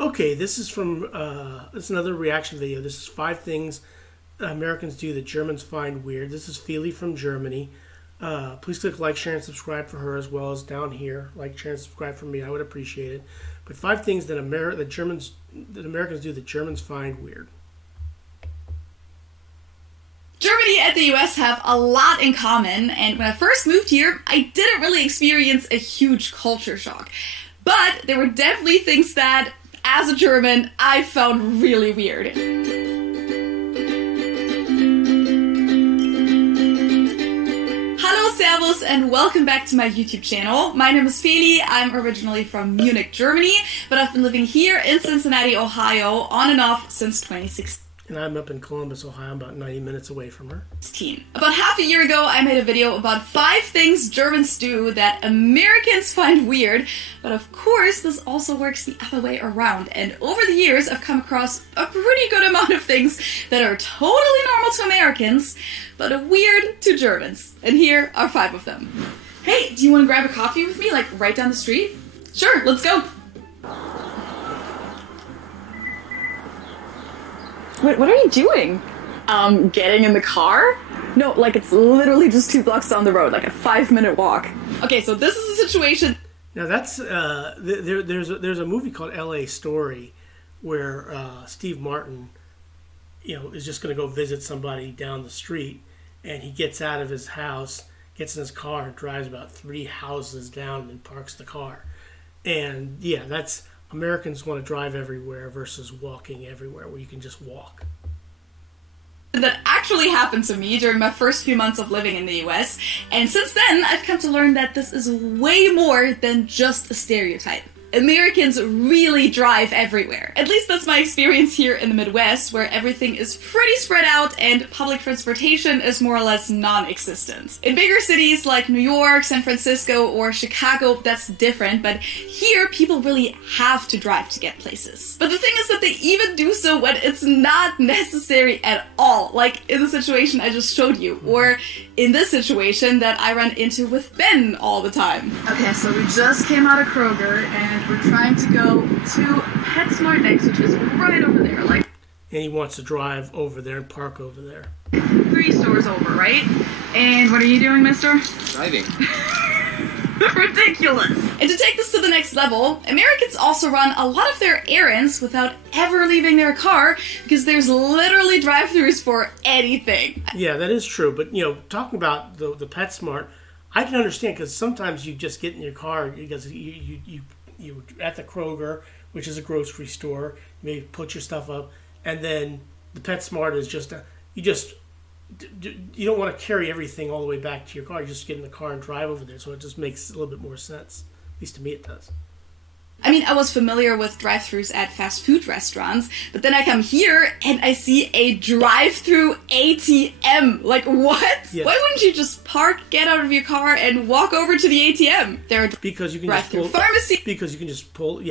Okay, this is from this is another reaction video. This is 5 things Americans do that Germans find weird. This is Feely from Germany. Please click like, share, and subscribe for her, as well as down here. Like, share, and subscribe for me. I would appreciate it. But 5 things that Americans do that Germans find weird. Germany and the US have a lot in common, and when I first moved here, I didn't really experience a huge culture shock. But there were definitely things that, as a German, I found really weird. Hello, servus, and welcome back to my YouTube channel. My name is Feely. I'm originally from Munich, Germany, but I've been living here in Cincinnati, Ohio, on and off since 2016. And I'm up in Columbus, Ohio, about 90 minutes away from her. About half a year ago, I made a video about 5 things Germans do that Americans find weird, but of course, this also works the other way around. And over the years, I've come across a pretty good amount of things that are totally normal to Americans, but are weird to Germans. And here are 5 of them. Hey, do you want to grab a coffee with me, like right down the street? Sure, let's go. What are you doing? Getting in the car? No, like it's literally just 2 blocks down the road, like a 5-minute walk. Okay, so this is a situation. Now that's there's a movie called L.A. Story where Steve Martin, is just going to go visit somebody down the street, and he gets out of his house, gets in his car, and drives about 3 houses down, and then parks the car. And yeah, that's. Americans want to drive everywhere versus walking everywhere, where you can just walk. That actually happened to me during my first few months of living in the US, and since then I've come to learn that this is way more than just a stereotype. Americans really drive everywhere. At least that's my experience here in the Midwest, where everything is pretty spread out and public transportation is more or less non-existent. In bigger cities like New York, San Francisco, or Chicago, that's different, but here people really have to drive to get places. But the thing is that they even do so when it's not necessary at all, like in the situation I just showed you, or in this situation that I run into with Ben all the time. Okay, so we just came out of Kroger, and we're trying to go to PetSmart Next, which is right over there, like. And he wants to drive over there and park over there. 3 stores over, right? And what are you doing, mister? Driving. Ridiculous! And to take this to the next level, Americans also run a lot of their errands without ever leaving their car, because there's literally drive-thrus for anything. Yeah, that is true. But, talking about the PetSmart, I can understand, because sometimes you just get in your car because you're at the Kroger, which is a grocery store, you may put your stuff up, and then the PetSmart is just you don't want to carry everything all the way back to your car. You just get in the car and drive over there, so it just makes a little bit more sense. At least to me it does. I mean, I was familiar with drive-thrus at fast food restaurants, but then I come here and I see a drive-thru ATM. Like, what? Yes. Why wouldn't you just park, get out of your car, and walk over to the ATM? There are because you can drive-thru pharmacy. Because you can just pull,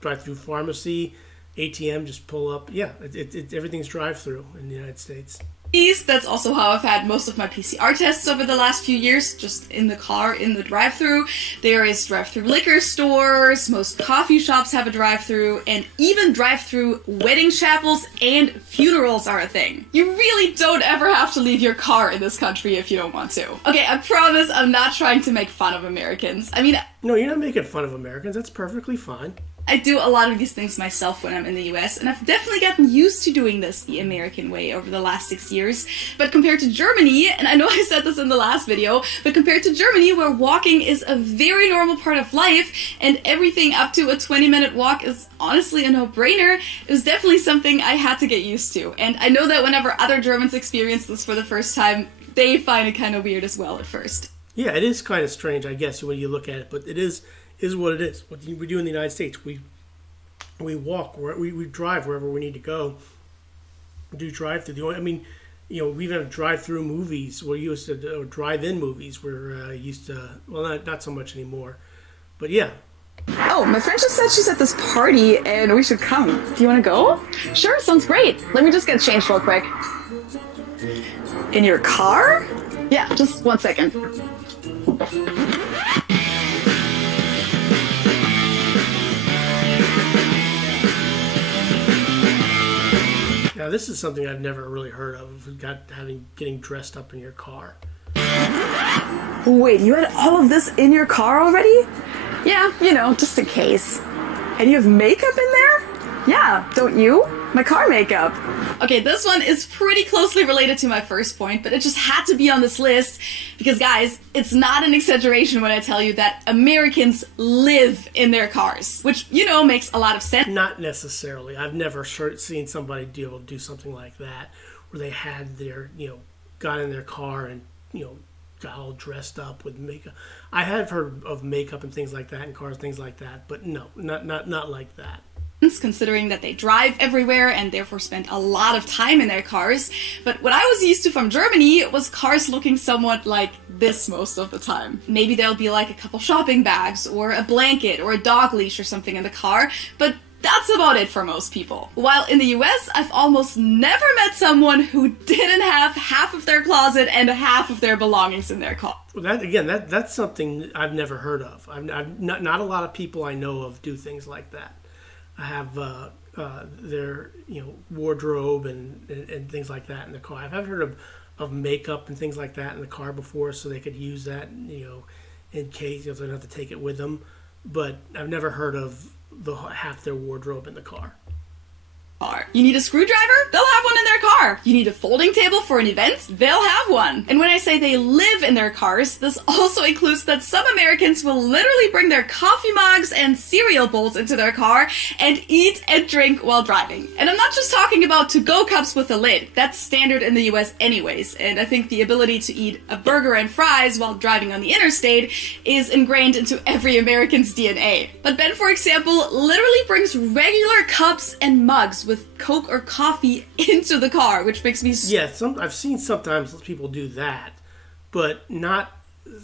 drive-thru pharmacy, ATM, just pull up. Yeah, everything's drive-thru in the United States. That's also how I've had most of my PCR tests over the last few years, just in the car, in the drive-thru. There is drive-thru liquor stores, most coffee shops have a drive-thru, and even drive-thru wedding chapels and funerals are a thing. You really don't ever have to leave your car in this country if you don't want to. Okay, I promise I'm not trying to make fun of Americans. I mean... No, you're not making fun of Americans. That's perfectly fine. I do a lot of these things myself when I'm in the US, and I've definitely gotten used to doing this the American way over the last 6 years. But compared to Germany, and I know I said this in the last video, but compared to Germany, where walking is a very normal part of life, and everything up to a 20-minute walk is honestly a no-brainer, it was definitely something I had to get used to. And I know that whenever other Germans experience this for the first time, they find it kind of weird as well at first. Yeah, it is kind of strange, I guess, when you look at it, but it is what it is. What we do in the United States, we walk, we drive wherever we need to go. We do drive-through. We even have drive-through movies. We used to drive-in movies. We're used to, well, not so much anymore, but yeah. Oh, my friend just said she's at this party and we should come. Do you want to go? Sure, sounds great. Let me just get changed real quick. In your car? Yeah, just 1 second. Now, this is something I've never really heard of, getting dressed up in your car. Wait, you had all of this in your car already? Yeah, just in case. And you have makeup in there? Yeah, don't you? My car makeup. Okay, this one is pretty closely related to my first point, but it just had to be on this list because, guys, it's not an exaggeration when I tell you that Americans live in their cars, which, makes a lot of sense. Not necessarily. I've never seen somebody be able to do something like that, where they had got in their car and, got all dressed up with makeup. I have heard of makeup and things like that in cars, things like that, but no, not like that. Considering that they drive everywhere and therefore spend a lot of time in their cars. But what I was used to from Germany was cars looking somewhat like this most of the time. Maybe there'll be like a couple shopping bags or a blanket or a dog leash or something in the car, but that's about it for most people. While in the US, I've almost never met someone who didn't have half of their closet and half of their belongings in their car. Well, that's something I've never heard of. Not a lot of people I know of do things like that. I have their wardrobe and things like that in the car. I've heard of makeup and things like that in the car before, so they could use that in case they don't have to take it with them. But I've never heard of half their wardrobe in the car. You need a screwdriver? They'll have one in their car. You need a folding table for an event? They'll have one. And when I say they live in their cars, this also includes that some Americans will literally bring their coffee mugs and cereal bowls into their car and eat and drink while driving. And I'm not just talking about to-go cups with a lid. That's standard in the US anyways, and I think the ability to eat a burger and fries while driving on the interstate is ingrained into every American's DNA. But Ben, for example, literally brings regular cups and mugs with Coke or coffee into the car, which makes me... Yeah, I've seen sometimes people do that, but not...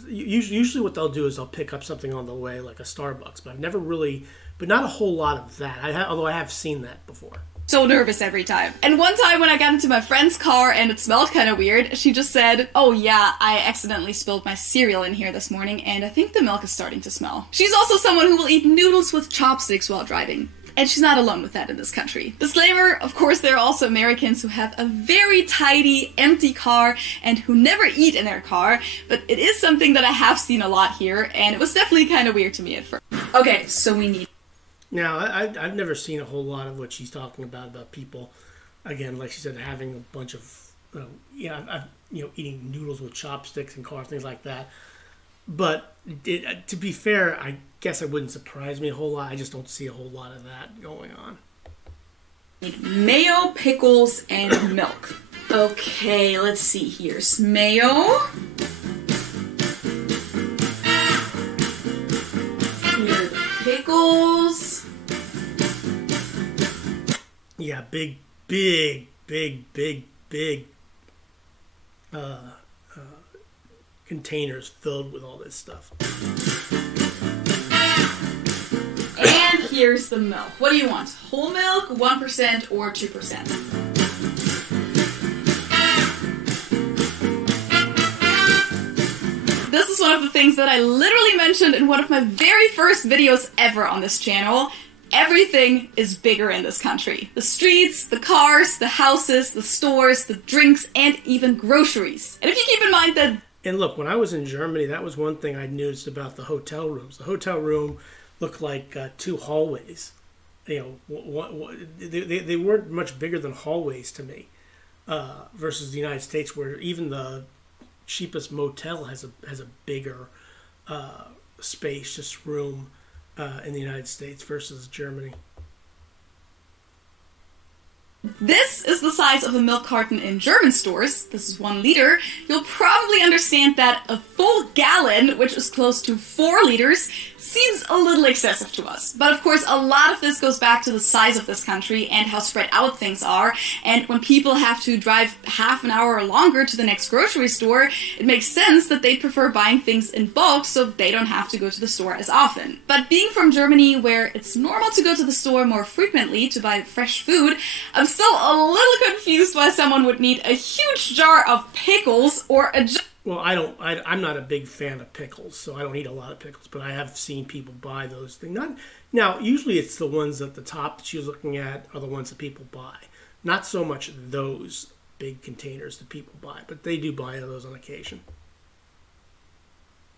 Usually what they'll do is they'll pick up something on the way, like a Starbucks, but I've never really... But not a whole lot of that, although I have seen that before. So nervous every time. And one time when I got into my friend's car and it smelled kind of weird, she just said, "Oh yeah, I accidentally spilled my cereal in here this morning and I think the milk is starting to smell." She's also someone who will eat noodles with chopsticks while driving. And she's not alone with that in this country. Disclaimer, of course there are also Americans who have a very tidy, empty car and who never eat in their car, but it is something that I have seen a lot here, and it was definitely kind of weird to me at first. Okay, so we need... Now, I've never seen a whole lot of what she's talking about people, again, like she said, having a bunch of, eating noodles with chopsticks and cars, things like that. But to be fair, I guess it wouldn't surprise me a whole lot. I just don't see a whole lot of that going on. Mayo, pickles, and milk. Okay, let's see. Here's mayo. Here are the pickles. Yeah, big containers filled with all this stuff. And here's the milk. What do you want? Whole milk, 1%, or 2%? This is one of the things that I literally mentioned in one of my very first videos ever on this channel. Everything is bigger in this country. The streets, the cars, the houses, the stores, the drinks, and even groceries. And if you keep in mind that... And look, when I was in Germany, that was one thing I noticed about the hotel rooms. The hotel room looked like two hallways. They weren't much bigger than hallways to me, versus the United States, where even the cheapest motel has a bigger spacious room in the United States versus Germany. This is the size of a milk carton in German stores. This is 1 liter. You'll probably understand that a full gallon, which is close to 4 liters, seems a little excessive to us. But of course, a lot of this goes back to the size of this country and how spread out things are. And when people have to drive half an hour or longer to the next grocery store, it makes sense that they prefer buying things in bulk so they don't have to go to the store as often. But being from Germany, where it's normal to go to the store more frequently to buy fresh food, I'm still a little confused why someone would need a huge jar of pickles or a jar... Well, I'm not a big fan of pickles, so I don't eat a lot of pickles, but I have seen people buy those things. Now, usually it's the ones at the top that she was looking at are the ones that people buy. Not so much those big containers that people buy, but they do buy those on occasion.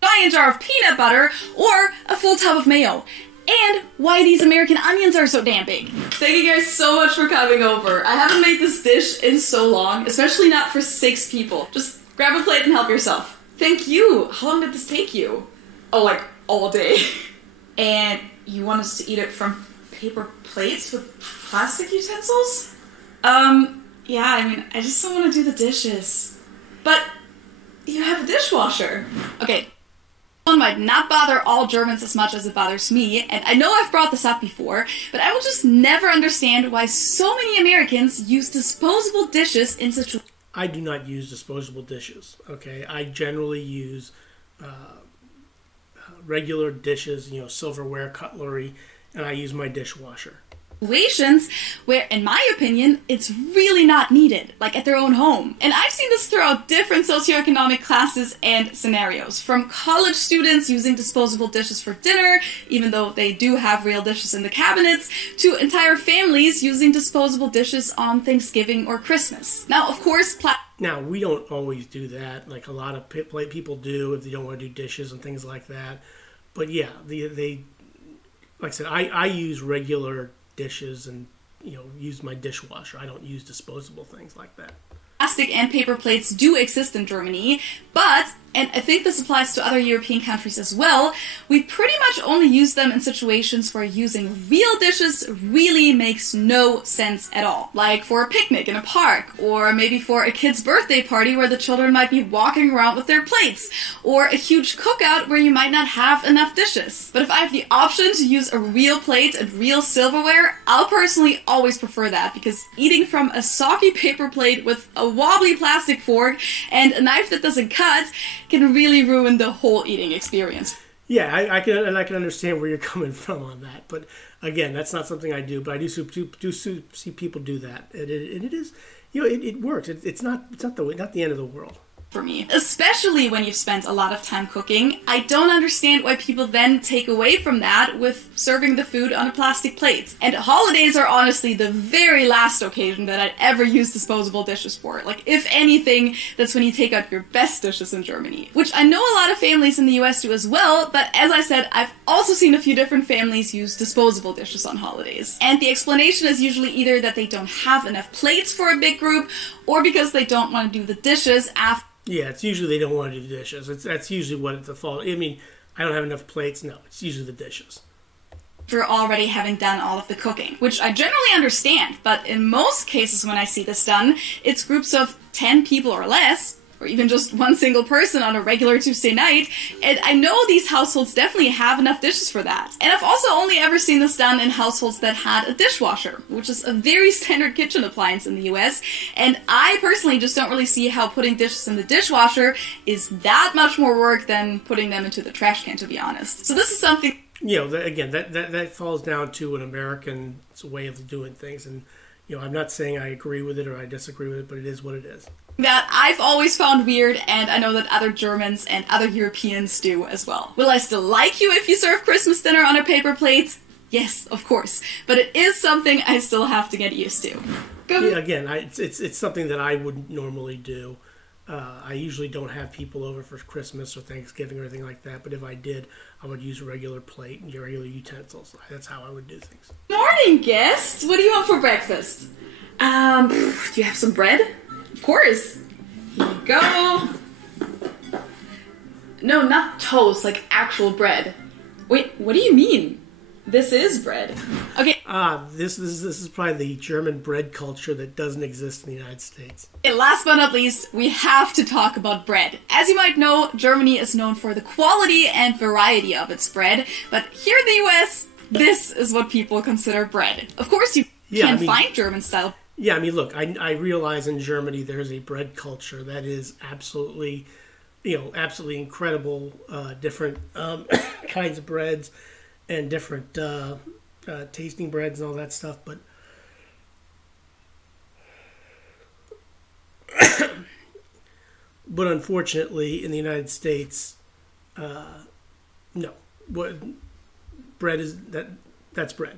Giant jar of peanut butter or a full tub of mayo. And why these American onions are so damn big. Thank you guys so much for coming over. I haven't made this dish in so long, especially not for 6 people. Just grab a plate and help yourself. Thank you. How long did this take you? Oh, like all day. And you want us to eat it from paper plates with plastic utensils? Yeah, I mean, I just don't want to do the dishes. But you have a dishwasher. Okay. One might not bother all Germans as much as it bothers me, and I know I've brought this up before, but I will just never understand why so many Americans use disposable dishes in such... I do not use disposable dishes, okay? I generally use regular dishes, silverware, cutlery, and I use my dishwasher. Situations where, in my opinion, it's really not needed, like at their own home. And I've seen this throughout different socioeconomic classes and scenarios, from college students using disposable dishes for dinner, even though they do have real dishes in the cabinets, to entire families using disposable dishes on Thanksgiving or Christmas. Now, of course, Now, we don't always do that, like a lot of people do if they don't want to do dishes and things like that. But yeah, they like I said, I use regular dishes and use my dishwasher. I don't use disposable things like that. Plastic and paper plates do exist in Germany, but, and I think this applies to other European countries as well, we pretty much only use them in situations where using real dishes really makes no sense at all. Like for a picnic in a park, or maybe for a kid's birthday party where the children might be walking around with their plates, or a huge cookout where you might not have enough dishes. But if I have the option to use a real plate and real silverware, I'll personally always prefer that, because eating from a soggy paper plate with a wobbly plastic fork and a knife that doesn't cut can really ruin the whole eating experience. Yeah, I can understand where you're coming from on that, but again, that's not something I do. But I do see people do that, and it is, it works. It's not the end of the world. For me, especially when you've spent a lot of time cooking. I don't understand why people then take away from that with serving the food on a plastic plate. And holidays are honestly the very last occasion that I'd ever use disposable dishes for. Like, if anything, that's when you take out your best dishes in Germany. Which I know a lot of families in the US do as well, but as I said, I've also seen a few different families use disposable dishes on holidays. And the explanation is usually either that they don't have enough plates for a big group, or because they don't want to do the dishes after. Yeah, it's usually they don't want to do dishes. That's usually what it's the fault. I mean, I don't have enough plates. No, it's usually the dishes. For already having done all of the cooking, which I generally understand, but in most cases when I see this done, it's groups of 10 people or less, or even just one single person on a regular Tuesday night, and I know these households definitely have enough dishes for that. And I've also only ever seen this done in households that had a dishwasher, which is a very standard kitchen appliance in the US, and I personally just don't really see how putting dishes in the dishwasher is that much more work than putting them into the trash can, to be honest. So this is something... Again, that falls down to an American's way of doing things, and I'm not saying I agree with it or I disagree with it, but it is what it is. That I've always found weird, and I know that other Germans and other Europeans do as well. Will I still like you if you serve Christmas dinner on a paper plate? Yes, of course. But it is something I still have to get used to. Yeah, again, it's something that I wouldn't normally do. I usually don't have people over for Christmas or Thanksgiving or anything like that, but if I did, I would use a regular plate and regular utensils. That's how I would do things. Morning, guest! What do you want for breakfast? Do you have some bread? Of course. Here you go. No, not toast, like actual bread. Wait, what do you mean? This is bread. Okay. This is probably the German bread culture that doesn't exist in the United States. And last but not least, we have to talk about bread. As you might know, Germany is known for the quality and variety of its bread, but here in the US, this is what people consider bread. Of course, you can find German style. Yeah, I mean, look, I realize in Germany there's a bread culture that is absolutely, absolutely incredible. Different kinds of breads and different tasting breads and all that stuff, but but unfortunately in the United States, no. What bread is that's bread.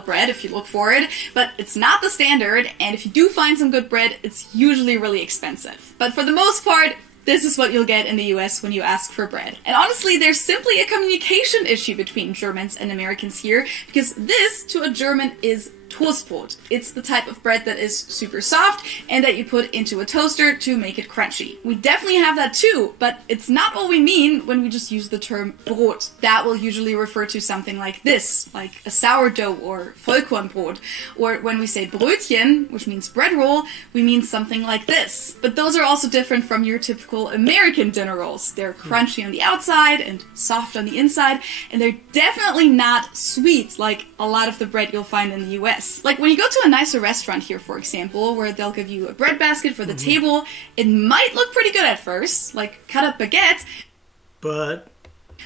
bread if you look for it, but it's not the standard, and if you do find some good bread, it's usually really expensive. But for the most part, this is what you'll get in the US when you ask for bread. And honestly, there's simply a communication issue between Germans and Americans here, because this, to a German, is Toastbrot. It's the type of bread that is super soft and that you put into a toaster to make it crunchy. We definitely have that too, but it's not what we mean when we just use the term Brot. That will usually refer to something like this, like a sourdough or Vollkornbrot. Or when we say Brötchen, which means bread roll, we mean something like this. But those are also different from your typical American dinner rolls. They're crunchy on the outside and soft on the inside, and they're definitely not sweet like a lot of the bread you'll find in the US. Like when you go to a nicer restaurant here, for example, where they'll give you a bread basket for the table, it might look pretty good at first, like cut up baguette. But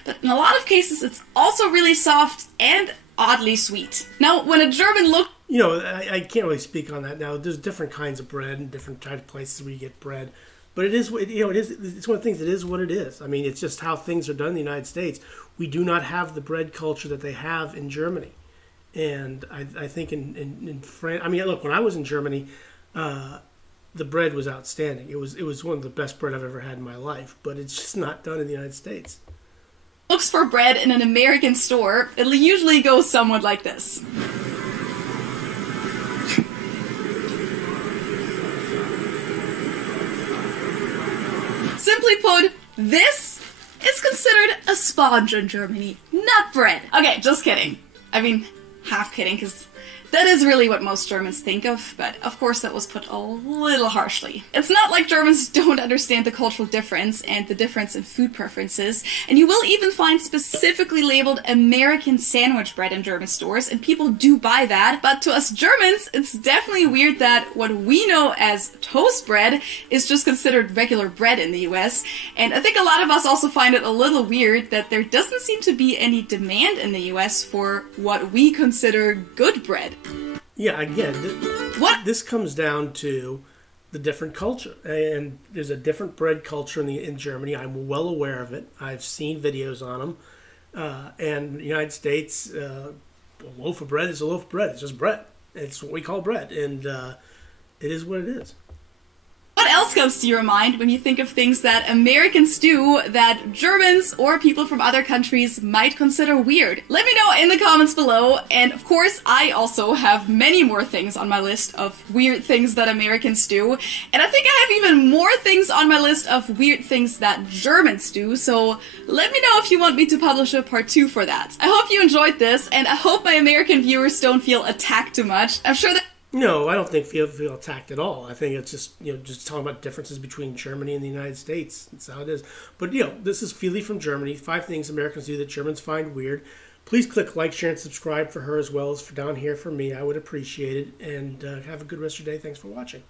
In a lot of cases, it's also really soft and oddly sweet. Now, when a German look... You know, I can't really speak on that now. There's different kinds of bread and different types of places where you get bread. But it is, you know, it's one of the things, it is what it is. I mean, it's just how things are done in the United States. We do not have the bread culture that they have in Germany. And I think in France, I mean, look, when I was in Germany, the bread was outstanding. It was one of the best bread I've ever had in my life, but it's just not done in the United States. Looks for bread in an American store, it'll usually go somewhat like this. Simply put, this is considered a sponge in Germany, not bread. Okay, just kidding. I mean, half kidding, because that is really what most Germans think of, but of course that was put a little harshly. It's not like Germans don't understand the cultural difference and the difference in food preferences, and you will even find specifically labeled American sandwich bread in German stores, and people do buy that, but to us Germans, it's definitely weird that what we know as toast bread is just considered regular bread in the US, and I think a lot of us also find it a little weird that there doesn't seem to be any demand in the US for what we consider good bread. Yeah, again, What? this comes down to the different culture, and there's a different bread culture in Germany. I'm well aware of it. I've seen videos on them, and in the United States, a loaf of bread is a loaf of bread. It's just bread. It's what we call bread, and it is what it is. What else comes to your mind when you think of things that Americans do that Germans or people from other countries might consider weird? Let me know in the comments below, and of course I also have many more things on my list of weird things that Americans do, and I think I have even more things on my list of weird things that Germans do, so let me know if you want me to publish a part 2 for that. I hope you enjoyed this, and I hope my American viewers don't feel attacked too much. I'm sure that No, I don't think feel attacked at all. I think it's just, you know, just talking about differences between Germany and the United States. That's how it is. But, you know, this is Feely from Germany. 5 things Americans do that Germans find weird. Please click like, share, and subscribe for her as well as for down here for me. I would appreciate it. And have a good rest of your day. Thanks for watching.